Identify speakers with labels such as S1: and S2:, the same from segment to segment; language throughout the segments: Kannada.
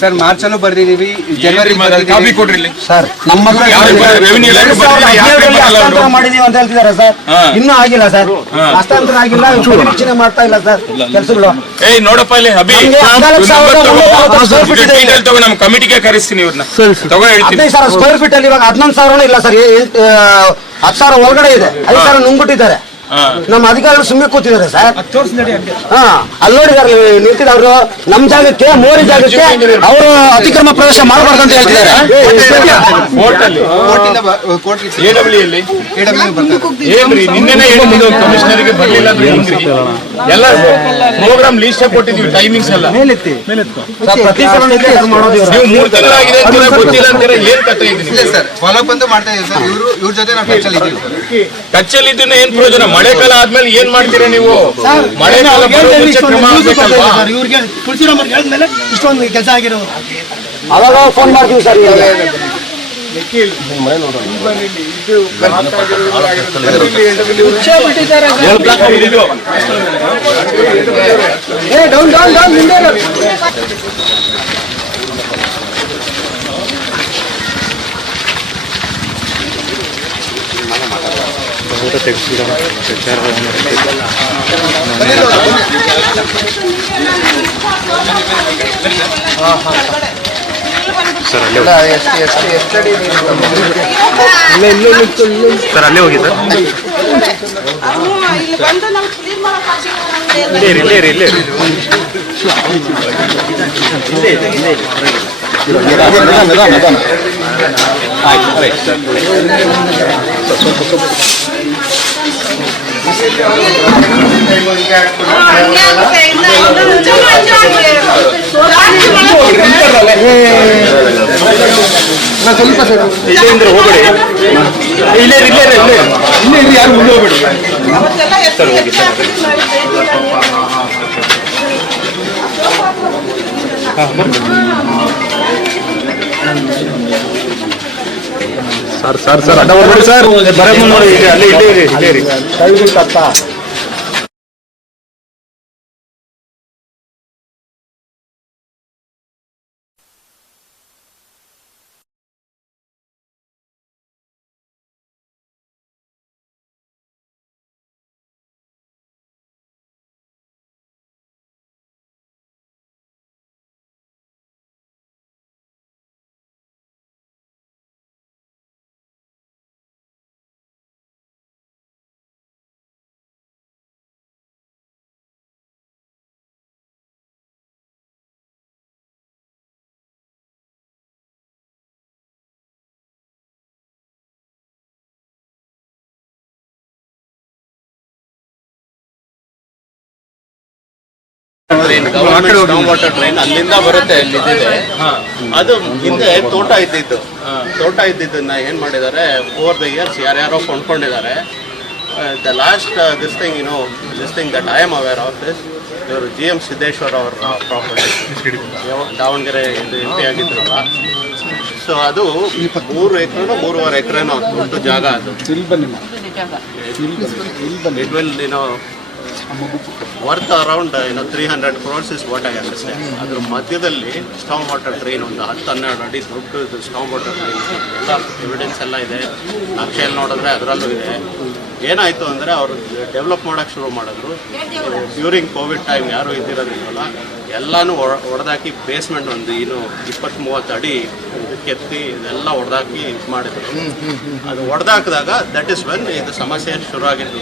S1: ಸರ್ ಮಾರ್ಚ್ ಅಲ್ಲೂ ಬರ್ದಿದೀವಿ ಜನವರಿ
S2: ಕಾಪಿ ಕೊಡ್ರಿ ಇಲ್ಲಿ
S3: ಸರ್ ನಮ್ಮ ಮಕ್ಕಳು
S2: ಯಾವ revenue
S3: ಎರಡ್
S2: ಬರ್ದಿಲ್ಲ, ಯಾಕೆ ಬರಲ್ಲ ಅವ್ರು?
S3: ಹಸ್ತಾಂತರ ಮಾಡಿದೀವಿ ಅಂತ ಹೇಳ್ತಿದ್ದಾರೆ ಸರ್. ಇನ್ನೂ ಆಗಿಲ್ಲ ಸರ್. ಹಸ್ತಾಂತರ ಆಗಿಲ್ಲ ಯೋಚನೆ ಮಾಡ್ತಾ ಇಲ್ಲ ಸರ್ ಕೆಲಸಗಳು.
S2: ಏಯ್ ನೋಡಪ್ಪ ಇಲ್ಲಿ ಅಭಿ
S3: ನಮ್ಗೆ ಹದಿನಾಲ್ಕು ಸಾವಿರದ ಮುನ್ನೂರ ಅರವತ್ತು square feet ಇದೆ.
S2: detail ತಗೋ ನಮ್ಮ ಕಮಿಟಿಗೆ ಕರೆಸ್ತೀನಿ ಇವ್ರನ್ನ ತಗೋ ಹೇಳ್ತೀನಿ.
S3: ಹದಿನೈದು ಸಾವಿರ ಸ್ಕ್ವೇರ್ ಫೀಟ್ ಅಲ್ಲಿ ಇವಾಗ ಹದಿನೊಂದು ಸಾವಿರನೂ ಇಲ್ಲ ಸರ್ ಹತ್ತು ಸಾವಿರ ಒಳಗಡೆ ಇದೆ. ಐದು ಸಾವಿರ ನುಂಗ್ಬಿಟ್ಟಿದ್ದಾರೆ. ನಮ್ಮ ಅಧಿಕಾರಿಗಳು ಸುಮ್ಮನೆ ಕೂತಿದ್ದಾರೆ ಸರ್. ಹಾ ಅಲ್ಲಿ ನೋಡಿದಾರೆ ನಿಂತಿದ್ದವರು ನಮ್ಮ ಜಾಗಕ್ಕೆ ಮೋರಿ ಜಾಗಕ್ಕೆ ಅವರು ಅತಿಕ್ರಮ ಪ್ರವೇಶ ಮಾಡಬಾರ್ದು ಅಂತ ಹೇಳ್ತಿದ್ದಾರೆ.
S2: ಕೋರ್ಟ್ ಅಲ್ಲಿ ಎ ಡಬ್ಲ್ಯೂ ಅಲ್ಲಿ ಏನ್ರಿ ನಿನ್ನೆನೆ ಹೇಳಿದ್ದು ಕಮಿಷನರ್ಗೆ ಬರ್ಲಿಲ್ಲ ಅಂದ್ರೆ ಹೆಂಗ್ರಿ? ಎಲ್ಲ ಪ್ರೋಗ್ರಾಮ್ ಲೀಸ್ಟ್ ಕೊಟ್ಟಿದೀವಿ ಟೈಮಿಂಗ್ಸ್ ಎಲ್ಲ. ಮೂರ್ ತಿಂಗಳಾಗಿದೆ ಗೊತ್ತಿಲ್ಲ ಅಂತಾರೆ? ಏನ್ ಕಥೆ
S1: ಮಾಡ್ತಾ ಇದ್ದೀವಿ ಸರ್. ಇವರು ಇವ್ರ ಜೊತೆ ನಾವು ಟಚ್ ಅಲ್ಲಿ ಇದ್ದೀವಿ
S2: ಕಚ್ಚಲ್ಲಿ ಇದನ್ನ ಏನ್ ಪ್ರಯೋಜನ ಮಳೆಕಾಲ ಆದ್ಮೇಲೆ ಏನ್ ಮಾಡ್ತೀರಾ ನೀವು ಆಗ್ಬೇಕಲ್ವಾ
S4: ಇವ್ರಿಗೆ ತುಳಸಿರಾಮ್ ಹೇಳಿದ್ಮೇಲೆ ಇಷ್ಟೊಂದು ಕೆಲಸ ಆಗಿರೋ
S3: ಅವಾಗ ಫೋನ್ ಮಾಡ್ತೀವಿ sir down down down down ಹಿಂದೆ ಇರು.
S5: ಇಲ್ಲಿ ಬಂದು ನಮ್ಗೆ ಕ್ಲೀನ್ ಮಾಡಕ್ ಆಗಿಲ್ಲ ಹಂಗೆ ಆಗುತ್ತೆ. ಇನ್ನ ಇನ್ನೂ ಮುಂಚೆನೂ ಹಂಗೆ ಆಗಿದೆ. ಜಾಸ್ತಿ ಮಳೆ ಅವತ್ತೆಲ್ಲ ಎಷ್ಟು ಹೆಚ್ಚು ಹಾಕಿದ್ರು ಮಾಡಿದ್ದೆ.
S6: Sir sir sir sir sir ಅಡ್ಡ ಬರ್ಬೇಡಿ ಸರ್ ಬರೇ ಮುಂದೆ ನೋಡಿ ಇಲ್ಲಿ ಇಲ್ಲೇ ಇರಿ ಇಲ್ಲೇ
S7: ಗವರ್ಮೆಂಟ್ ವಾಟರ್ ಟ್ರೈನ್ ಅಲ್ಲಿಂದ ಬರುತ್ತೆ ಅಲ್ಲಿ ಅದು ಹಿಂದೆ ತೋಟ ಇದ್ದಿದ್ದು. ತೋಟ ಇದ್ದಿದ್ದನ್ನ ಏನ್ ಮಾಡಿದ್ದಾರೆ ಓವರ್ ದ ಇಯರ್ಸ್ ಯಾರ್ಯಾರೋ ಕೊಂಡ್ಕೊಂಡಿದ್ದಾರೆ. The last this thing you know this thing that I am aware of this ಇವರು ಜಿ ಎಂ ಸಿದ್ದೇಶ್ವರ್ ಅವರ ಪ್ರಾಪರ್ಟಿ ದಾವಣಗೆರೆ ಇದು ಎಂ ಪಿ ಆಗಿದ್ರಲ್ಲ. ಸೊ ಅದು ಮೂರು ಎಕರೆನೋ ಮೂರುವರೆ ಎಕರೆನೋ ಒಂದು ಜಾಗ ಅದು. ಇಟ್ ವಿಲ್ ಏನೋ ವರ್ತ್ ಅರೌಂಡ್ ಏನೋ three hundred crores is what I understand ಅದ್ರ ಮಧ್ಯದಲ್ಲಿ ಸ್ಟಾಮ್ ವಾಟರ್ ಟ್ರೈನ್ ಒಂದು ಹತ್ತು ಹನ್ನೆರಡು ಅಡಿ ದೊಡ್ಡ ಸ್ಟಾಮ್ ವಾಟರ್ ಟ್ರೈನ್ ಎಲ್ಲ ಎವಿಡೆನ್ಸ್ ಎಲ್ಲ ಇದೆ. ನಕ್ಷೆಯಲ್ಲಿ ನೋಡಿದ್ರೆ ಅದರಲ್ಲೂ ಇದೆ. ಏನಾಯಿತು ಅಂದರೆ ಅವರು ಡೆವಲಪ್ ಮಾಡೋಕ್ಕೆ ಶುರು ಮಾಡಿದ್ರು. ಡ್ಯೂರಿಂಗ್ ಕೋವಿಡ್ ಟೈಮ್ ಯಾರೂ ಇದ್ದಿರೋದಿಲ್ಲ ಎಲ್ಲನೂ ಹೊಡೆದಾಕಿ ಬೇಸ್ಮೆಂಟ್ ಒಂದು ಇನ್ನು ಇಪ್ಪತ್ತು ಮೂವತ್ತು ಅಡಿ ಕೆತ್ತಿ ಇದೆಲ್ಲ ಹೊಡೆದಾಕಿ ಇದು ಮಾಡಿದ್ರು. ಅದು ಹೊಡೆದಾಕಿದಾಗ ದಟ್ ಇಸ್ ವೆನ್ ಇದು ಸಮಸ್ಯೆ ಶುರು ಆಗಿದ್ದು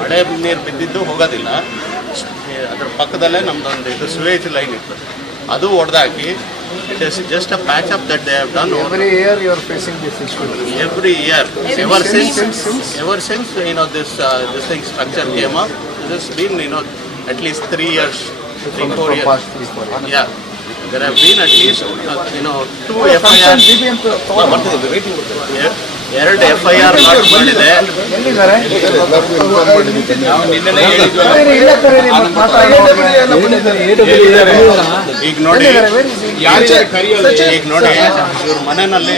S7: ಮಳೆ ನೀರು ಬಿದ್ದಿದ್ದು ಹೋಗೋದಿಲ್ಲ. ಅದ್ರ ಪಕ್ಕದಲ್ಲೇ ನಮ್ದೊಂದು ಇದು ಸ್ವೇಜ್ ಲೈನ್ ಇತ್ತು. ಅದು ಹೊಡೆದಾಕಿ it is just a patch up that they have done every year you are facing this issue every year ever since ever since you know this this thing structure came up this been you know at least three years three four years yeah there have been at least uh, you know two FIR ಎರಡು ಎಫ್ ಐ ಆರ್ ಲಾಟ್ ಮಾಡಿದೆ. ಈಗ ನೋಡಿ ಈಗ ನೋಡಿ ಇವ್ರ ಮನೆಯಲ್ಲಿ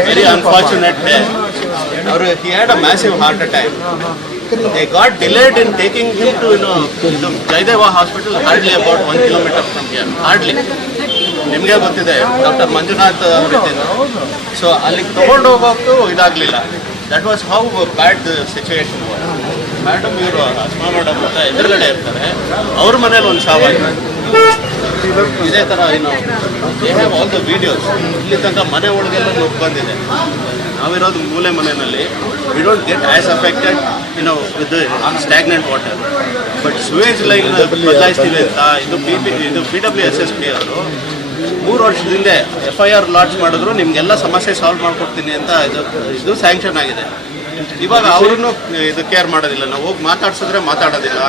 S7: ವೆರಿ ಅನ್ಫಾರ್ಚುನೇಟ್ ಅವರು he had a massive heart attack they got delayed in taking him to ಇದು ಇದು Jayadeva hospital hardly about one kilometer from here hardly ನಿಮಗೆ ಗೊತ್ತಿದೆ ಡಾಕ್ಟರ್ ಮಂಜುನಾಥ್ ಅವರಿದ್ದಿದ್ದು ಸೊ ಅಲ್ಲಿಗೆ ತೊಗೊಂಡು ಹೋಗೋಕ್ಕೂ ಇದಾಗಲಿಲ್ಲ. That was how bad situation madam ಇವರು ಅಸ್ಮಾ ಮೇಡಮ್ ಅಂತ ಎದುರುಗಡೆ ಇರ್ತಾರೆ. ಅವ್ರ ಮನೇಲಿ ಒಂದು ಸಾವಾಗಿದೆ ಇದೇ ಥರ ಏನು they have all the videos ಇಲ್ಲಿ ತನಕ ಮನೆ ಒಳಗೆಲ್ಲ ನೋಡ್ ಬಂದಿದೆ. ನಾವಿರೋದು ಮೂಲೆ ಮನೆಯಲ್ಲಿ. We don't get as affected ಇದು with stagnant water but sewage line ಬದಲಾಯಿಸ್ತೀವಿ ಅಂತ ಇದು ಬಿ ಪಿ ಇದು P W S S P ಅವರು ಮೂರು ವರ್ಷದಿಂದ ಎಫ್ ಐ ಆರ್ ಲಾಂಚ್ ಮಾಡಿದ್ರು ನಿಮಗೆಲ್ಲ ಸಮಸ್ಯೆ ಸಾಲ್ವ್ ಮಾಡಿಕೊಡ್ತೀನಿ ಅಂತ ಇದು ಇದು ಸ್ಯಾಂಕ್ಷನ್ ಆಗಿದೆ. ಇವಾಗ ಅವರನ್ನು ಇದು ಕೇರ್ ಮಾಡೋದಿಲ್ಲ. ನಾವು ಹೋಗಿ ಮಾತಾಡ್ಸಿದ್ರೆ ಮಾತಾಡೋದಿಲ್ಲ.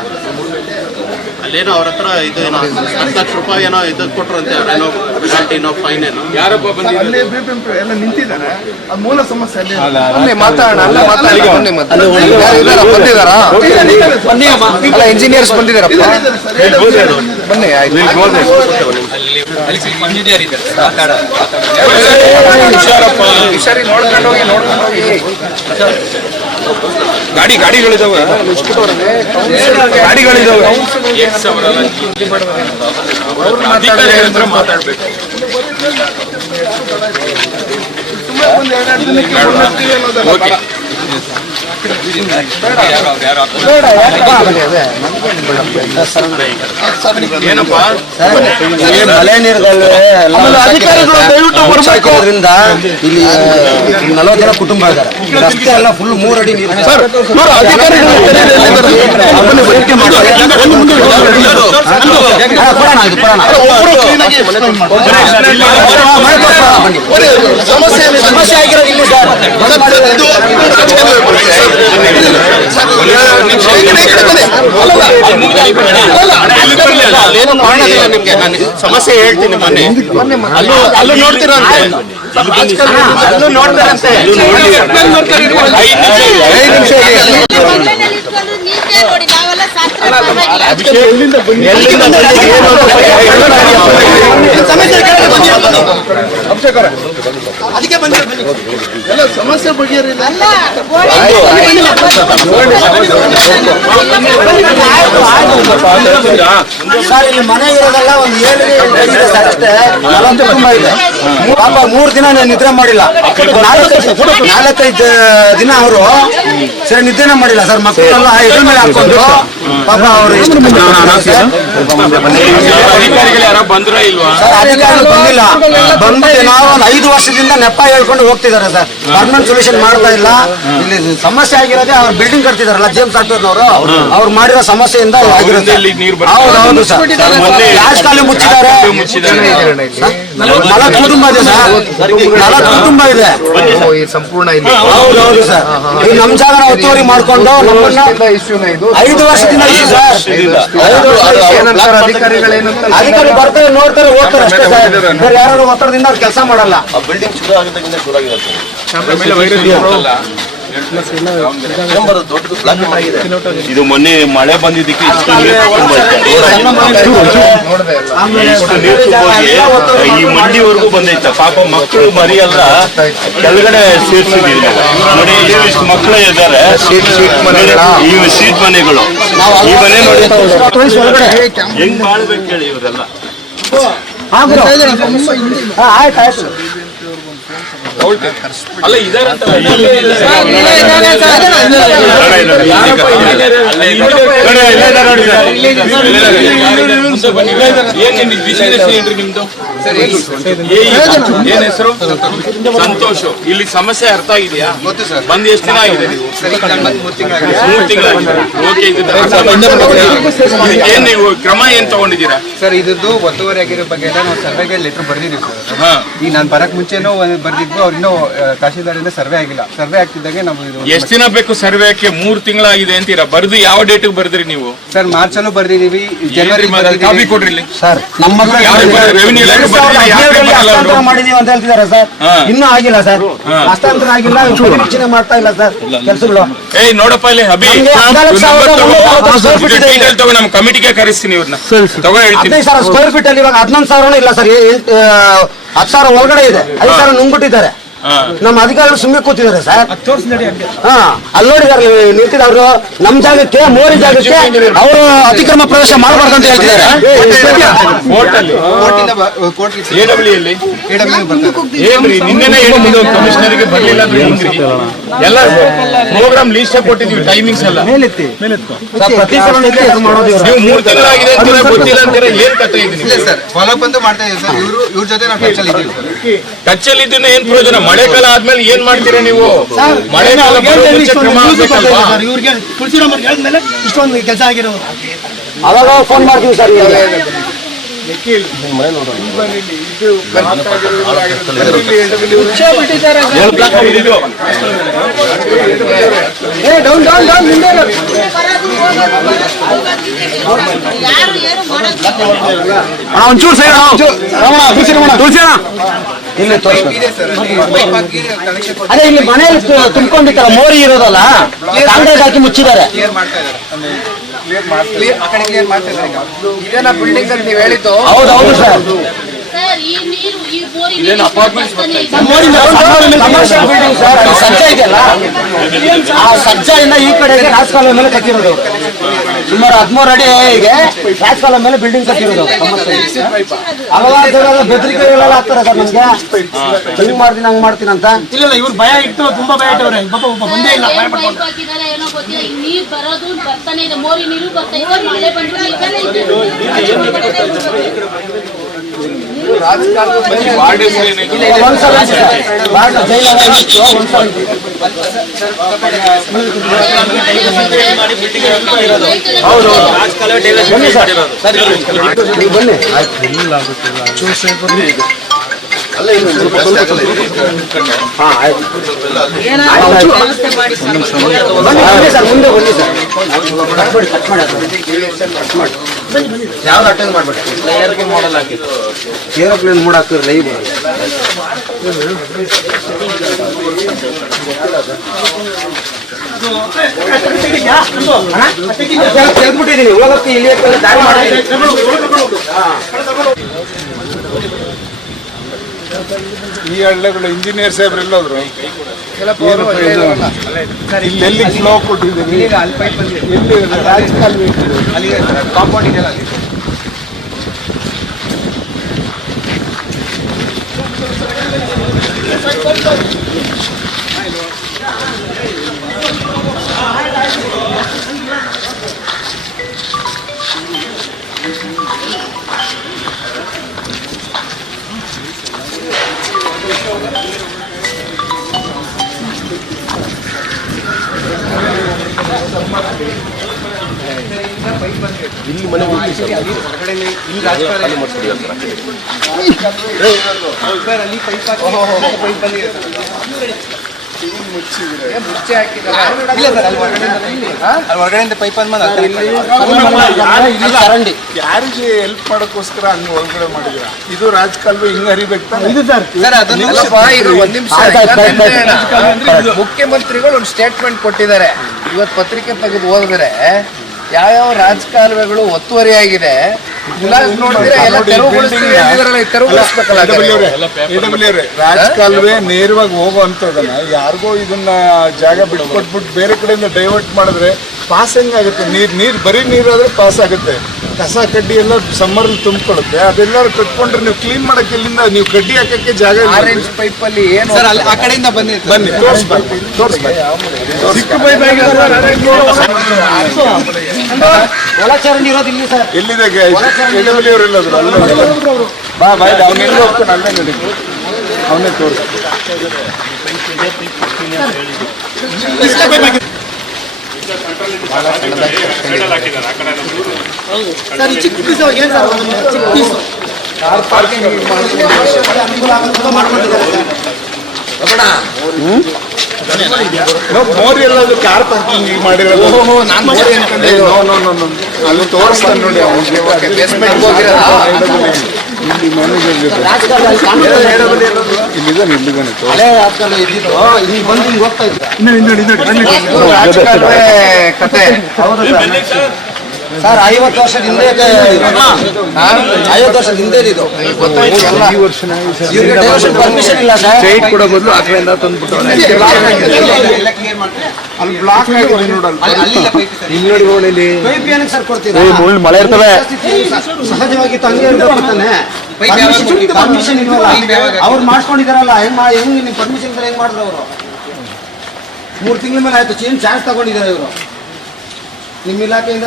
S7: ಅಲ್ಲೇನೋ ಅವ್ರ ಹತ್ರ ಇದು ಏನೋ ಹತ್ತು ಲಕ್ಷ ರೂಪಾಯಿ ಏನೋ ಇದು ಕೊಟ್ರು ಅಂತ ಏನೋ ಪೆನಾಲ್ಟಿನೋ ಫೈನ್ ಏನೋ
S2: ಯಾರಪ್ಪ ಬಂದಿದ್ದಾರೆ
S8: ಅಲ್ಲಿ BBMP ಎಲ್ಲ ನಿಂತಿದ್ದಾರೆ ಅದು ಮೂಲ ಸಮಸ್ಯೆ ಅಲ್ಲಿ
S1: ಅಲ್ಲಿ ಮಾತಾಡೋಣ ಅಲ್ಲೇ ಮಾತಾಡಿ ಬಂದಿದ್ದಾರಾ ಅಲ್ಲ ಇಂಜಿನಿಯರ್ಸ್ ಬಂದಿದ್ದಾರಪ್ಪ ಬನ್ನಿ ಆಯ್ತು
S2: ಹುಷಾರಪ್ಪ ಹುಷಾರಿ ನೋಡ್ಕೊಂಡು ಹೋಗಿ ನೋಡ್ಕೊಂಡು ಎಕ್ಸ್ ಅವರಲ್ಲ ಗಾಡಿಗಳಿದಾವೆ. ಗಾಡಿಗಳಿದಾವೆ. ಮಾತಾಡ್ಬೇಕು.
S3: ಮಳೆ ನೀರುಗಳು. ಹಾಕಿರೋದ್ರಿಂದ ಇಲ್ಲಿ ನಲವತ್ತು ಜನ ಕುಟುಂಬ ಇದ್ದಾರೆ. ರಸ್ತೆ ಎಲ್ಲ ಫುಲ್ ನೀರು.
S4: clean ಆಗಿ explain ಸಮಸ್ಯೆ
S3: ಸಮಸ್ಯೆ ಆಗಿರೋದು ಇಲ್ಲಿ ಸರ್
S7: ಅಲ್ಲೇನು ಮಾಡೋದಿಲ್ಲ ನಿಮ್ಗೆ ನಾನು ಸಮಸ್ಯೆ ಹೇಳ್ತೀನಿ ಮೊನ್ನೆ ಅಲ್ಲೂ ಅಲ್ಲೂ ನೋಡ್ತೀರಂತೆ ಅಲ್ಲೂ ನೋಡ್ತಾರಂತೆ
S4: ಅದಕ್ಕೆ ಬಂದಿರೋದು
S8: ಎಲ್ಲ ಸಮಸ್ಯೆ ಬಗೆಹರಿಲ್ಲ
S3: ಸರ್ ಇಲ್ಲಿ ಮನೆ ಇರೋದೆಲ್ಲ ಒಂದು ಏಳು ಇದೆ ಸರ್ ಅಷ್ಟೇ. ನಲವತ್ತು ಕುಟುಂಬ ಇದೆ. ಪಾಪ ಮೂರು ದಿನ ನಾನು ನಿದ್ರೆ ಮಾಡಿಲ್ಲ. ನಾಲ್ಕು ನಾಲ್ಕೈದು ದಿನ ಅವರು ಸರಿ ನಿದ್ರೆನೇ ಮಾಡಿಲ್ಲ ಸರ್ ಮಕ್ಕಳೆಲ್ಲ ಇದ್ರ ಮೇಲೆ ಹಾಕೊಂಡು ಪಾಪ ಅವರು ಎಷ್ಟು ಸರ್ ಅಧಿಕಾರಿಗಳು ಬಂದಿಲ್ಲ. ಬಂದ್ಬಿಟ್ಟು ನಾವು ಒಂದು ಐದು ವರ್ಷದಿಂದ ನೆಪ ಹೇಳ್ಕೊಂಡು ಹೋಗ್ತಿದ್ದಾರೆ ಸರ್. ಪರ್ಮನೆಂಟ್ ಸೊಲ್ಯೂಷನ್ ಮಾಡ್ತಾ ಇಲ್ಲ. ಇಲ್ಲಿ ಸಮಸ್ಯೆ ಆಗಿರೋದೇ ಅವ್ರು ಬಿಲ್ಡಿಂಗ್ ಕಟ್ತಿದಾರಲ್ಲ ಜೇಮ್ಸ್ ಸಾಫ್ಟ್ವೇರ್ನವರು ಅವ್ರು ಮಾಡಿರೋ ಸಮಸ್ಯೆಯಿಂದ ಆಗಿರುತ್ತೆ
S2: ಇಲ್ಲಿ ನೀರು ಬರ್ತಾ
S3: ಹೌದು ಹೌದು ಸರ್. ಖಾಲಿ ಮುಚ್ಚಿದ್ದಾರೆ? ನಲವತ್ತು ಕುಟುಂಬ ಇದೆ ಸರ್. ನಲವತ್ತು ಕುಟುಂಬ ಇದೆ.
S1: ಸಂಪೂರ್ಣ ಇಲ್ಲಿ.
S3: ಹೌದು ಹೌದು ಸರ್. ಈಗ ನಮ್ ಜಾಗ ನಾವು ಒತ್ತುವರಿ ಮಾಡ್ಕೊಂಡು ಐದು ವರ್ಷದಿಂದ ಅಧಿಕಾರಿ ಬರ್ತಾರೆ ನೋಡ್ತಾರೆ ಹೋಗ್ತಾರೆ ಅಷ್ಟೇ ಸರ್. ಯಾರು ಒತ್ತಡದಿಂದ ಅವ್ರು ಕೆಲಸ ಮಾಡಲ್ಲ.
S2: ಆಮೇಲೆ ಶುರು ಬರಲ್ಲ.
S6: ಇದು ಮೊನ್ನೆ ಮಳೆ ಬಂದಿದ್ದಕ್ಕೆ ಇಷ್ಟು ಈ ಮಂಡಿವರೆಗೂ ಬಂದೈತೆ. ಪಾಪ ಮಕ್ಕಳು ಮರಿ ಎಲ್ಲ ಕೆಳಗಡೆ ಸೇರ್ಸಿದೀವಿ ಮಕ್ಕಳು ಇದ್ದಾರೆ. ಇವು ಸೀಟ್ ಮನೆಗಳು. ಈ ಮನೆ ನೋಡಿ. ಹೆಂಗ್ ಮಾಡ್ಬೇಕು ಹೇಳಿ ಇವರೆಲ್ಲ?
S3: ಆಯ್ತು ಆಯ್ತು.
S2: ಅಲ್ಲ ಇದಾರಂತ. ಏನ್ ಏನ್ರಿ ನಿಮ್ದು ಹೆಸರು ಸಂತೋಷ ಇಲ್ಲಿ ಸಮಸ್ಯೆ ಅರ್ಥ ಆಗಿದೆಯಾ
S1: ಗೊತ್ತು ಸರ್
S2: ಬಂದ್ ಎಷ್ಟು ದಿನ ಆಗಿದೆ ನೀವು
S1: ಮೂರು ತಿಂಗಳಾಗಿದೆ
S2: ಓಕೆ ಏನ್ ನೀವು ಕ್ರಮ ಏನ್ ತಗೊಂಡಿದ್ದೀರಾ
S1: ಸರ್ ಇದ್ದು ಒತ್ತುವರಿ ಆಗಿರೋ ಬಗ್ಗೆ ಎಲ್ಲ ನಾವು ಸರ್ವೆಗೆ ಲೆಟರ್ ಬರ್ದಿದ್ದೀವಿ ಸರ್
S2: ಹಾ
S1: ಈಗ ನಾನು ಬರಕ್ ಮುಂಚೆನೂ ಬರ್ದಿದ್ದು ಅವ್ರು ಇನ್ನೂ ತಹಶೀಲ್ದಾರಿಂದ ಸರ್ವೆ ಆಗಿಲ್ಲ. ಸರ್ವೆ ಆಗ್ತಿದ್ದಾಗೆ ನಾವು ಇದು
S2: ಎಷ್ಟ್ ದಿನ ಬೇಕು ಸರ್ವೇಕ್ಕೆ ಮೂರ್ ತಿಂಗಳಾಗಿದೆ ಅಂತೀರಾ? ಬರ್ದು ಯಾವ ಡೇಟ್ ಬರ್ದ್ರಿ ನೀವು?
S1: ಸರ್ ಮಾರ್ಚಲ್ಲೂ ಬರ್ದಿದೀವಿ ಜನವರಿ
S2: ಕಾಪಿ ಕೊಡ್ರಿ ಇಲ್ಲಿ.
S3: ಸರ್ ನಮ್ಮ?
S2: ರೆವಿನ್ಯೂ ಇಲಾಖೆ ಬರ್ತಾರೆ, ಯಾಕೆ ಬರಲ್ಲ ಅವ್ರು?
S3: ಹಸ್ತಾಂತರ ಮಾಡಿದೀವಿ ಅಂತ ಹೇಳ್ತಿದ್ದಾರೆ ಸರ್. ಇನ್ನೂ ಆಗಿಲ್ಲ ಸರ್. ಹಸ್ತಾಂತರ ಆಗಿಲ್ಲ ಚಿನ್ನೆ ಮಾಡ್ತಾ ಇಲ್ಲ ಸರ್. ಕೆಲಸಗಳು.
S2: ಏಯ್ ನೋಡಪ್ಪ ಇಲ್ಲಿ ಅಭಿ
S3: ನಮ್ಗೆ ಹದಿನಾಲ್ಕು ಸಾವಿರದ ಮುನ್ನೂರ ಸ್ಕ್ವೇರ್ ಫೀಟ್ ಇದೆ.
S2: ಡೀಟೇಲ್ ತಗೋ ನಮ್ಮ ಕಮಿಟಿಗೆ ಕರೆಸ್ತೀನಿ ಇವ್ರನ್ನ ತಗೋ ಹೇಳ್ತೀನಿ.
S3: ಹದಿನೈದು ಸಾವಿರ ಸ್ಕ್ವೇರ್ ಫೀಟ್ ಅಲ್ಲಿ ಇವಾಗ ಹದಿನೊಂದು ಸಾವಿರನೂ ಇಲ್ಲ ಸರ್. ಹತ್ತು ಸಾವಿರ ಒಳಗಡೆ ಇದೆ. ಐದು ಸಾವಿರ ನುಂಗ್ಬಿಟ್ಟಿದ್ದಾರೆ. ನಮ್ಮ ಅಧಿಕಾರಿಗಳು ಸುಮ್ಮನೆ ಕೂತಿದ್ದಾರೆ ಸರ್. ಹಾ ಅಲ್ಲಿ ನೋಡಿದಾರೆ ನಿಂತಿದ್ದವರು ನಮ್ಮ ಜಾಗಕ್ಕೆ ಮೋರಿ ಜಾಗಕ್ಕೆ ಅವರು ಅತಿಕ್ರಮ ಪ್ರವೇಶ ಮಾಡಬಾರ್ದು ಅಂತ ಹೇಳ್ತಿದ್ದಾರೆ.
S2: ಕಮಿಷನರ್ಗೆ ಬರ್ಲಿಲ್ಲ ಎಲ್ಲ ಪ್ರೋಗ್ರಾಮ್ ಲೀಸ್ಟ್ ಕೊಟ್ಟಿದ್ವಿ ಟೈಮಿಂಗ್ಸ್ ಎಲ್ಲ.
S3: ಸರ್, ಪ್ರತಿ ಇದು ಮಾಡೋದು ಇವ್ರು.
S2: ನೀವು ಮೂರ್ ತಿಂಗಳಾಗಿದೆ ಗೊತ್ತಿಲ್ಲ ಅಂತ ಏನ್ ಕಥೆ ಇದೆ
S1: ಫಾಲೋ ಬಂದು ಮಾಡ್ತಾ ಇದ್ದೀವಿ ಸರ್. ಇವರು ಇವ್ರ ಜೊತೆ ನಾವು ಟಚ್ ಅಲ್ಲಿ ಇದ್ದೀವಿ ಸರ್.
S2: ಟಚ್ಚಲ್ಲಿ ಇದ್ದನ್ನ ಏನ್ ಪ್ರಯೋಜನ? ಮಳೆಕಾಲ ಆದ್ಮೇಲೆ ಏನ್ ಮಾಡ್ತೀರಾ ನೀವು? ಆಗ್ಬೇಕಲ್ವಾ?
S8: ಇವ್ರಿಗೆ ತುಳಸಿರಾಮರ್ಗೆ ಹೇಳಿದ್ಮೇಲೆ ಇಷ್ಟೊಂದು ಕೆಲಸ ಆಗಿರೋ
S3: ಅವಾಗ ಫೋನ್ ಮಾಡ್ತೀವಿ ಸರ್ ಇವ್ರಿಗೆ.
S5: ಯಾರು ಏನು ಮಾಡೋದು
S3: ಅಣ್ಣ, ಒಂಚೂರು ಸೈಡ್ ತುಳಸಿ ಇಲ್ಲಿ ಅದೇ ಇಲ್ಲಿ ಮನೆಯಲ್ಲಿ ತುಂಬಿಕೊಂಡಿತ್ತಲ್ಲ ತುಂಬ್ಕೊಂಡಿತ್ತಲ್ಲ ಮೋರಿ ಇರೋದಲ್ಲ ಕಾಂಗ್ರೆಸ್ ಹಾಕಿ ಮುಚ್ಚಿದ್ದಾರೆ.
S1: ಕ್ಲಿಯರ್ ಆ ಕಡೆ ಈಗ.
S4: ಇದೇನಾ ಬಿಲ್ಡಿಂಗ್ ಅಂತ ನೀವು ಹೇಳಿದ್ದು?
S3: ಹೌದು ಹೌದು ಸರ್
S5: ಸರ್ ಈ ನೀರು ಈ ಬೋರಿ ನೀರು ಬರ್ತಾನೆ ಇದೆ.
S3: ಕಮರ್ಷಿಯಲ್ ಬಿಲ್ಡಿಂಗ್ ಸರ್ ಸಜ್ಜ ಇದೆಯಲ್ಲ? ಆ ಸಜ್ಜದಿಂದ ಈ ಕಡೆಗೆ ಕಾಲಮ್ ಮೇಲೆ ಕಟ್ಟಿರೋದು. ಸುಮಾರು ಹದಿಮೂರು ಅಡಿ ಹೀಗೆ ರಾಜಕಾಲ ಮೇಲೆ ಬಿಲ್ಡಿಂಗ್ ಕಟ್ಟಿರೋದು. ಅವಾಗ ಬೆದರಿಕೆಗಳೆಲ್ಲ ಆಗ್ತಾರೆ ಸರ್ ನಮ್ಗೆ. ಹಿಂಗ್ ಮಾಡ್ತೀನಿ ಹಂಗ್ ಮಾಡ್ತೀನಿ ಅಂತ.
S8: ಇಲ್ಲ ಇಲ್ಲ ಇವ್ರು ಭಯ ಇಟ್ಟು ತುಂಬಾ ಭಯ ಇಟ್ಟವ್ರೆ. ಪಾಪ ಒಬ್ಬ ಬಂದೇ ಇಲ್ಲ ಭಯ
S5: ಏನ್ ನೀರ್ ಬರೋದು ಬರ್ತಾನೆ ಇದೆ. ಮೋರಿ ನೀರು ಬರ್ತಾ ಇದೆ. ಮಳೆ ಬಂದ್ರು ನಿಲ್ತಾನೆ ಇದೆ.
S3: ಬನ್ನಿ ಹಾ ಆಯ್ತು. ಬನ್ನಿ ಸರ್ ಮುಂದೆ ಬನ್ನಿ ಸರ್. ಕಟ್ ಮಾಡಿ ಕಟ್ ಮಾಡಿ ಕಟ್ ಮಾಡಿ. ಯಾವ್ದು ಅಟೆಂಡ್ ಮಾಡ್ಬೇಡಿ ಏರೋಪ್ಲೇನ್ ಮೂಡ್ ಹಾಕ್ತಿರ್ ಲೈವ್ ತೆಗೆದ್ಬಿಟ್ಟಿದ್ದೀನಿ. ಒಳಗಕ್ಕೆ ಇಲ್ಲಿ ದಾರಿ ಮಾಡಿ
S8: ಈ ಹಳ್ಳಿಗಳು ಇಂಜಿನಿಯರ್ ಸಾಹೇಬ್ರು ಎಲ್ಲೋದ್ರು? ಇಲ್ಲಿ ಎಲ್ಲಿ ಫ್ಲೋ ಕೊಟ್ಟಿದ್ದೀವಿ ಎಲ್ಲಿ ರಾಜಕಾಲುವೆ
S1: ಕಾಂಪೌಂಡ್ ಇದೆಯಲ್ಲ ಹೊರಗಡೆ ಇಲ್ಲಿ ರಾಜಕಾರಣ ಸರ್. ಅಲ್ಲಿ ಪೈಪ್ ಹಾಕಿ ಇಲ್ಲ ಸರ್ ಅಲ್ಲಿ ಹೊರಗಡೆಯಿಂದ ಅಲ್ಲಿ ಹೊರಗಡೆಯಿಂದ ಪೈಪ್
S8: ಯಾರಿಗೆ ಹೆಲ್ಪ್ ಮಾಡೋಕ್ಕೋಸ್ಕರ ಹಂಗೆ ಒಳಗಡೆ ಮಾಡಿದ್ರ ಇದು ರಾಜಕಾಲುವೆ ಹಿಂಗ್ ಹರಿಬೇಕು
S4: ಒಂದ್ ನಿಮಿಷ. ಮುಖ್ಯಮಂತ್ರಿಗಳು ಒಂದು ಸ್ಟೇಟ್ಮೆಂಟ್ ಕೊಟ್ಟಿದ್ದಾರೆ. ಇವತ್ತು ಪತ್ರಿಕೆ ತೆಗೆದು ಓದಿದ್ರೆ ಯಾವ್ಯಾವ ರಾಜಕಾಲುವೆಗಳು ಒತ್ತುವರಿಯಾಗಿದೆ
S8: ರಾಜಕಾಲುವೆ ನೇರವಾಗಿ ಹೋಗುವಂತದನ್ನ ಯಾರಿಗೋ ಇದನ್ನ ಜಾಗ ಬಿಟ್ಟು ಕೊಟ್ಬಿಟ್ಟು ಬೇರೆ ಕಡೆಯಿಂದ ಡೈವರ್ಟ್ ಮಾಡಿದ್ರೆ ಪಾಸ್ ಹೆಂಗಾಗುತ್ತೆ ನೀರ್ ನೀರ್ ಬರೀ ನೀರಾದರೆ ಪಾಸ್ ಆಗುತ್ತೆ ಕಸ ಕಡ್ಡಿ ಎಲ್ಲ ಸಮ್ಮರ್ ತುಂಬಿಕೊಳ್ಳುತ್ತೆ. ಅದೆಲ್ಲರೂ ಕಟ್ಕೊಂಡ್ರೆ ನೀವು ಕ್ಲೀನ್ ಮಾಡಕ್ಕೆ ಇಲ್ಲಿಂದ ನೀವು ಕಡ್ಡಿ ಹಾಕಕ್ಕೆ ಜಾಗ ಇಲ್ಲ.
S4: ಆರೆಂಜ್ ಪೈಪ್ ಅಲ್ಲಿ ಏನು
S1: ಸರ್ ಅಲ್ಲಿ ಆ ಕಡೆಯಿಂದ ಬನ್ನಿ.
S8: ಬನ್ನಿ ತೋರಿಸ್ಬೇಕು
S3: ಇರೋದು ಇಲ್ಲಿ ಸರ್.
S8: ಎಲ್ಲಿದೆ ಬಾ ಅವನು ಎಲ್ಲಿ ಹೋಗ್ತಾನೆ ಅಲ್ಲೇ ನಡಿ. ಅವನೇ ಸರ್ ಚಿಕ್ಕ ಏನು ಸರ್ ಚಿಕ್ಕ ಪೀಸು? ಅನುಕೂಲ ಪಾರ್ಕಿಂಗ್ ಮಾಡ್ಕೊಂಡಿದ್ದಾರೆ ಸರ್ ಮೋರಿ ಕಾರ್ ಪಾರ್ಕಿಂಗ್ ಮಾಡಿರೋದು.
S4: ನಾನು ಮೋರಿ ಅನ್ಕೊಂಡೆ.
S8: No no no no. ಅಲ್ಲಿ ತೋರಿಸ್ತಾನೆ ನೋಡಿ ಅವನಿಗೆ
S4: ಬೇಸ್ಮೆಂಟ್ ಹೋಗಿರೋದಾ?
S8: ಇಲ್ಲಿ ಮ್ಯಾನೇಜರ್ ಜೊತೆ.
S3: ರಾಜಕಾಲ ಅಲ್ಲಿ ಕಾಂಕ್ರೀಟ್
S8: ಇಲ್ಲಿದ್ದಾನೆ ಇಲ್ಲಿದ್ದಾನೆ. ತೋರಿಸ್
S3: ಹಳೆ ರಾಜಕಾಲ ಇದ್ದಿದ್ದು ಇಲ್ಲಿ ಬಂದು ಹಿಂಗ್ ಹೋಗ್ತಾ
S4: ಕತೆ.
S3: ಹೌದು ಸರ್ ಸರ್ ಐವತ್ತು ವರ್ಷದ ಹಿಂದೆ ಐವತ್ತು ವರ್ಷದ ಹಿಂದೆ ಇದು ಡೈವರ್ಷನ್ ಪರ್ಮಿಷನ್ ಇಲ್ಲ ಸರ್.
S4: ಕೊಡೋ ಬದಲು ಆ ಕಡೆಯಿಂದ ತಂದ್ಬಿಟ್ಟು
S8: ಅಲ್ಲಿ ಬ್ಲಾಕ್ ಆಗಿದೆ ನೋಡಲ್ಲ.
S3: ಪೈಪ್ ಏನಕ್ಕೆ ಸರ್ ಕೊಡ್ತೀರಾ?
S6: ಮಳೆ ಇರ್ತವೆ.
S3: ಸಹಜವಾಗಿ ತಂಗೆ ಪರ್ಮಿಷನ್ ಇಲ್ವಲ್ಲ? ಅವ್ರು ಮಾಡ್ಕೊಂಡಿದಾರಲ್ಲ ಹೆಂಗ್ ಪರ್ಮಿಷನ್ ಇದ್ರೆ ಹೆಂಗ್ ಮಾಡಿದ್ರು ಅವರು? ಮೂರ್ ತಿಂಗಳ ಮೇಲೆ ಆಯ್ತು ಚೇಂಜ್ ಚಾನ್ಸ್ ತಗೊಂಡಿದ್ದಾರೆ ಇವರು. ನಿಮ್ಮ ಇಲಾಖೆಯಿಂದ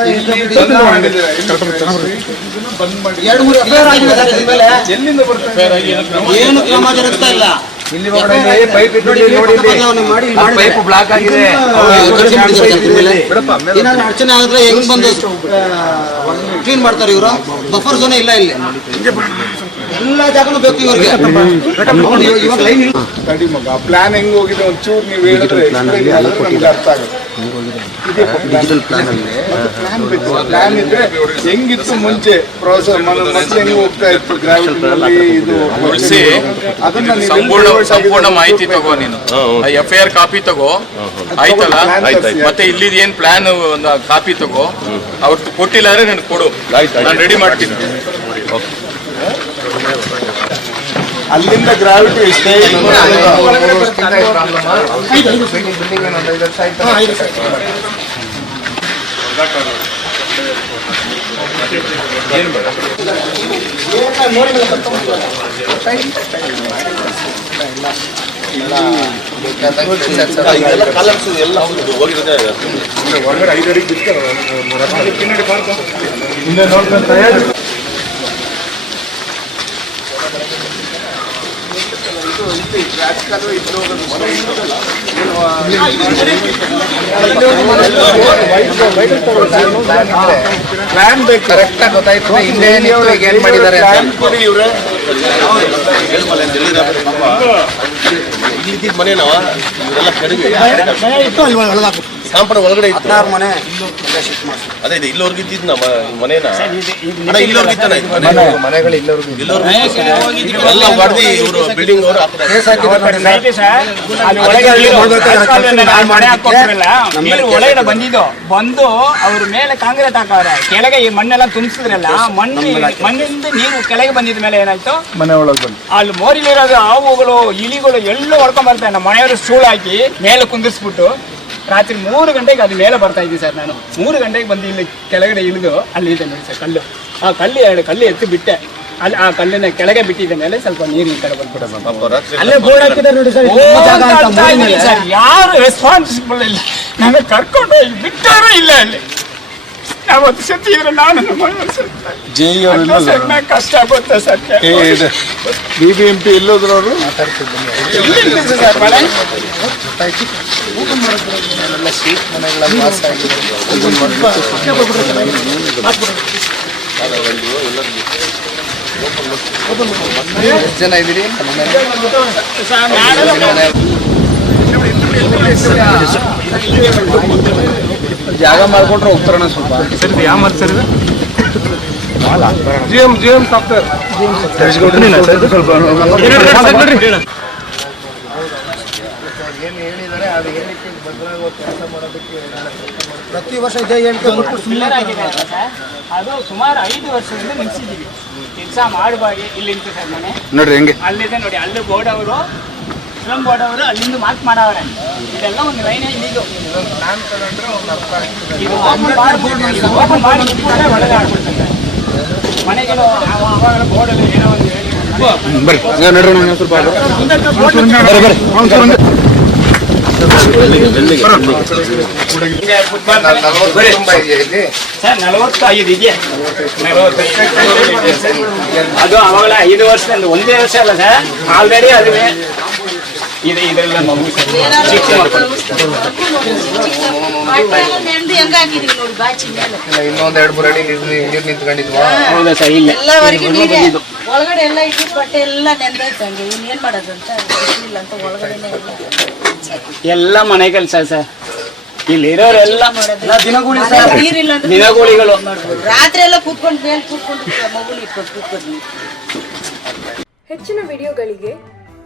S3: ಎರಡು ಮೂರು ಎಫ್ಐಆರ್ ಆಗಿದೆ ಸರ್ ಇದ್ರ ಮೇಲೆ?
S8: ಎಲ್ಲಿಂದ ಬರ್ತಾರೆ
S3: ಏನು ಕ್ರಮ ಜರುಗ್ತಾ ಇಲ್ಲ.
S4: ಇಲ್ಲಿ ಒಳಗಡೆ ಪೈಪ್
S3: ನೋಡಿ, ಇಲ್ಲಿ ಮಾಡಿ
S4: ಪೈಪ್ ಬ್ಲಾಕ್ ಆಗಿದೆ.
S3: ಏನಾದ್ರು ಅಡಚಣೆ ಆದ್ರೆ ಹೆಂಗ್ ಬಂದು ಕ್ಲೀನ್ ಮಾಡ್ತಾರೆ ಇವರು? ಬಫರ್ ಝೋನ್ ಇಲ್ಲ ಇಲ್ಲಿ. ಎಲ್ಲ ಜಾಗನೂ ಬೇಕು ಇವ್ರಿಗೆ. ಇವಾಗ ಲೈನ್ ಇಲ್ಲ
S8: ಪ್ಲಾನ್ ಹೆಂಗ್ ಹೋಗಿದೆ ಒಂಚೂರು ನೀವು ಹೇಳಿದ್ರೆ ಅರ್ಥ ಮಾಡಿದ್ರೆ ನಮ್ಗೆ ಪ್ಲಾನ್ ಪ್ಲಾನ್ ಇದ್ರೆ ಹೆಂಗಿತ್ತು ಮುಂಚೆ ಪ್ರೋಸೆಸ್ ಮೊದಲು ಹೆಂಗ್ ಹೋಗ್ತಾ ಇತ್ತು ಗ್ರಾವಿಟಿ ಇದು
S2: ಒಡ್ಸಿ,
S8: ಅದನ್ನ
S2: ಸಂಪೂರ್ಣ ಸಂಪೂರ್ಣ ಮಾಹಿತಿ ತಗೋ ನೀನು. ಎಫ್ ಐ ಆರ್ ಕಾಪಿ ತಗೋ. ಆಯ್ತಲ್ಲ? ಮತ್ತೆ ಇಲ್ಲಿದ ಏನ್ ಪ್ಲಾನ್ ಒಂದು ಕಾಪಿ ತಗೋ? ಅವ್ರದ್ದು ಕೊಟ್ಟಿಲ್ಲ ಅಂದ್ರೆ ನನಗೆ ಕೊಡು. ನಾನು ರೆಡಿ ಮಾಡ್ತೀನಿ.
S8: ಅಲ್ಲಿಂದ ಗ್ರಾವಿಟಿ ಎಷ್ಟೇ ಹೊರಗಡೆ ಐದು ಅಡಿ ಬಿಡ್ತಾರೆ ಹಿಂದೆ ನೋಡ್ಕೊಂತ ಪ್ಲಾನ್ ಬೇಕು
S4: ಕರೆಕ್ಟ್ ಆಗಿ ಗೊತ್ತಾಯ್ತು ಈಗ ಏನ್ ಮಾಡಿದ್ದಾರೆ ಅಂತ
S8: ಪ್ಲಾನ್ ಕೊಡಿ ಇವ್ರೆ
S6: ಒಳಗಡೆ ಇತ್ತು.
S3: ಹದಿನಾರು ಮನೆ
S6: ಅದೇ ಇದೆ ಇಲ್ಲೋರ್ಗೆ ನಮ್ಮ ಮನೇನ? ಅಣ್ಣ ಇಲ್ಲೋರ್ಗೆ ಇತ್ತಾನ ಇದು ಮನೆ.
S4: ಮನೆಗಳು ಇಲ್ಲವ್ರಿಗೆ
S6: ಇಲ್ಲೋರ್ಗೆ ಎಲ್ಲ ಹೊಡ್ದು ಇವರು ಬಿಲ್ಡಿಂಗ್ ಅವರು
S3: ಕೇಸ್ ಹಾಕಿದ್ದಾರೆ
S9: ನೀರು ಒಳಗಡೆ ಬಂದಿದ್ದು ಬಂದು ಅವ್ರ ಮೇಲೆ ಕಾಂಗ್ರೆಸ್ ಹಾಕವ್ರೆ. ಕೆಳಗೆ ಈ ಮಣ್ಣೆಲ್ಲ ತುಂಬಿಸಿದ್ರಲ್ಲ ಮಣ್ಣು ಮಣ್ಣಿಂದ ನೀರು ಕೆಳಗೆ ಬಂದಿದ ಮೇಲೆ ಏನಾಯ್ತು?
S8: ಮನೆ ಒಳಗೆ ಬಂದು.
S9: ಅಲ್ಲಿ ಮೋರಿಲಿರೋದು ಹಾವುಗಳು ಇಲಿಗಳು ಎಲ್ಲ ಹೊಡ್ಕೊಂಡ್ ಬರ್ತಾರೆ. ನಮ್ಮ ಮನೆಯವರು ಸ್ಟೂಲ್ ಹಾಕಿ ಮೇಲೆ ಕುಂದಿಸ್ಬಿಟ್ಟು. ರಾತ್ರಿ ಮೂರು ಗಂಟೆಗೆ ಅದು ಮೇಲೆ ಬರ್ತಾ ಇದ್ದೀನಿ ಸರ್ ನಾನು. ಮೂರು ಗಂಟೆಗೆ ಬಂದು ಇಲ್ಲಿ ಕೆಳಗಡೆ ಇಳಿದು ಅಲ್ಲಿ ಇದೆ ನೋಡಿ ಸರ್ ಕಲ್ಲು. ಆ ಕಲ್ಲು ಎರಡು ಕಲ್ಲು ಎತ್ತಿ ಬಿಟ್ಟೆ. ಅಲ್ಲಿ ಆ ಕಲ್ಲಿನ ಕೆಳಗೆ ಬಿಟ್ಟಿದ್ದ ಮೇಲೆ ಸ್ವಲ್ಪ ನೀರು ಈ ಕಡೆ ಬಂದ್ಬಿಟ್ಟು
S3: ಅಲ್ಲೇ ಬೋರ್ಡ್ ಹಾಕಿದ್ದಾರೆ ನೋಡಿ ಸರ್ ಇದು ಜಾಗ ಅಂತ ಮೂಲೆ.
S9: ಸರ್. ಯಾರು ರೆಸ್ಪಾನ್ಸಿಬಲ್ ಇಲ್ಲ. ನನಗೆ ಕರ್ಕೊಂಡು ಹೋಗಿ ಬಿಟ್ಟರೂ ಇಲ್ಲ ಅಲ್ಲಿ. ಅವತ್ತು ಸತ್ತಿದ್ರೆ ನಾನು ನಮ್ಮ ಮನೆಯವ್ರು ಸತ್ತಾರೆ.
S8: ಜೆ ಇ
S9: ಅಟ್ಲ ಸರ್ ನಂಗೆ ಕಷ್ಟ ಆಗುತ್ತೆ sir
S8: B B M P ಎಲ್ಲೋದ್ರವರು
S9: ಎಲ್ಲಿಂದ ಸರ್ ಮಳೆ
S4: ಎಲ್ಲ ಶೀಟ್
S9: ಸರ್
S1: ಜಾಗ ಸರ್ ಹೋಗ್ತಾರಣ ಸ್ವಲ್ಪ
S8: G M G M software
S4: ಏನು ಹೇಳಿದ್ದಾರೆ ಅದು ಹೇಳಿಕೆ ಭದ್ರವಾಗಿ ಕೆಲಸ ಮಾಡೋದಕ್ಕೆ
S3: ಪ್ರತಿ ವರ್ಷ ಇದೇ ಸುಮ್ಮನೆ
S9: ಆಗಿದೆ ಸರ್? ಅದು ಸುಮಾರು ಐದು ವರ್ಷದಿಂದ ನಿಲ್ಸಿದ್ದೀವಿ ಕೆಲಸ ಮಾಡಬಾರ್ದು ಇಲ್ಲಿ ನಿಂತು ಸರ್ ಮನೆ.
S1: ನೋಡ್ರಿ ಹೆಂಗೆ?
S9: ಅಲ್ಲಿದೆ ನೋಡಿ ಅಲ್ಲಿ ಬೋರ್ಡ್ ಅವರು ಫಿಲಂ ಬೋರ್ಡ್ ಅವರು ಅಲ್ಲಿಂದ ಮಾರ್ಕ್ ಮಾಡವ್ರೆ. ಇದೆಲ್ಲ ಒಂದು ಲೈನ್ ಇದು. ಇದು ಓಪನ್ ಮಾಡಿ. ಒಳಗೆ ಮನೆಗಳು ಬೋರ್ಡಲ್ಲಿ ಏನೋ ಒಂದು ಸರ್ ನಲವತ್ತೈದು ಇದೆಯಾ ಅದು ಅವಾಗಲೇ ಐದು ವರ್ಷದಿಂದ ಒಂದೇ ವರ್ಷ ಅಲ್ಲ ಸರ್. ಆಲ್ರೆಡಿ ಅದುವೇ ಇದೆ ಇದೆಲ್ಲ ಮಗು ಸರ್
S4: ಇಲ್ಲ, ಇನ್ನೊಂದ್ ಎರಡು ಮೂರು ಅಡಿ ನೀರು ನೀರು ನಿಂತ್ಕೊಂಡಿದ್ವಾ.
S9: ಹೌದಾ ಸರ್ ಇಲ್ಲ.
S5: ಒಳಗಡೆ ಎಲ್ಲ ಇದ್ದು ಬಟ್ಟೆ ಎಲ್ಲ ನೆಂದೋಯ್ತು ಹಂಗೆ. ಇನ್ ಏನ್ ಮಾಡೋದು ಅಂತ ಗೊತ್ತಿಲ್ಲ ಅಂತ ಒಳಗಡೆನೆ ಎಲ್ಲ
S9: ಮನೆ ಕೆಲಸ ಸರ್. ಇಲ್ಲಿರೋರೆಲ್ಲ
S5: ನೀರಿಲ್ಲ ಅಂದ್ರೆ
S9: ದಿನಗೂಲಿಗಳು.
S5: ರಾತ್ರಿ ಎಲ್ಲ ಕೂತ್ಕೊಂಡು ಮೇಲೆ ಕೂತ್ಕೊಂಡು ಮಗುನ ಇಟ್ಕೊಂಡು ಕೂತ್ಕೊಂಡು
S10: ಹೆಚ್ಚಿನ ವಿಡಿಯೋಗಳಿಗೆ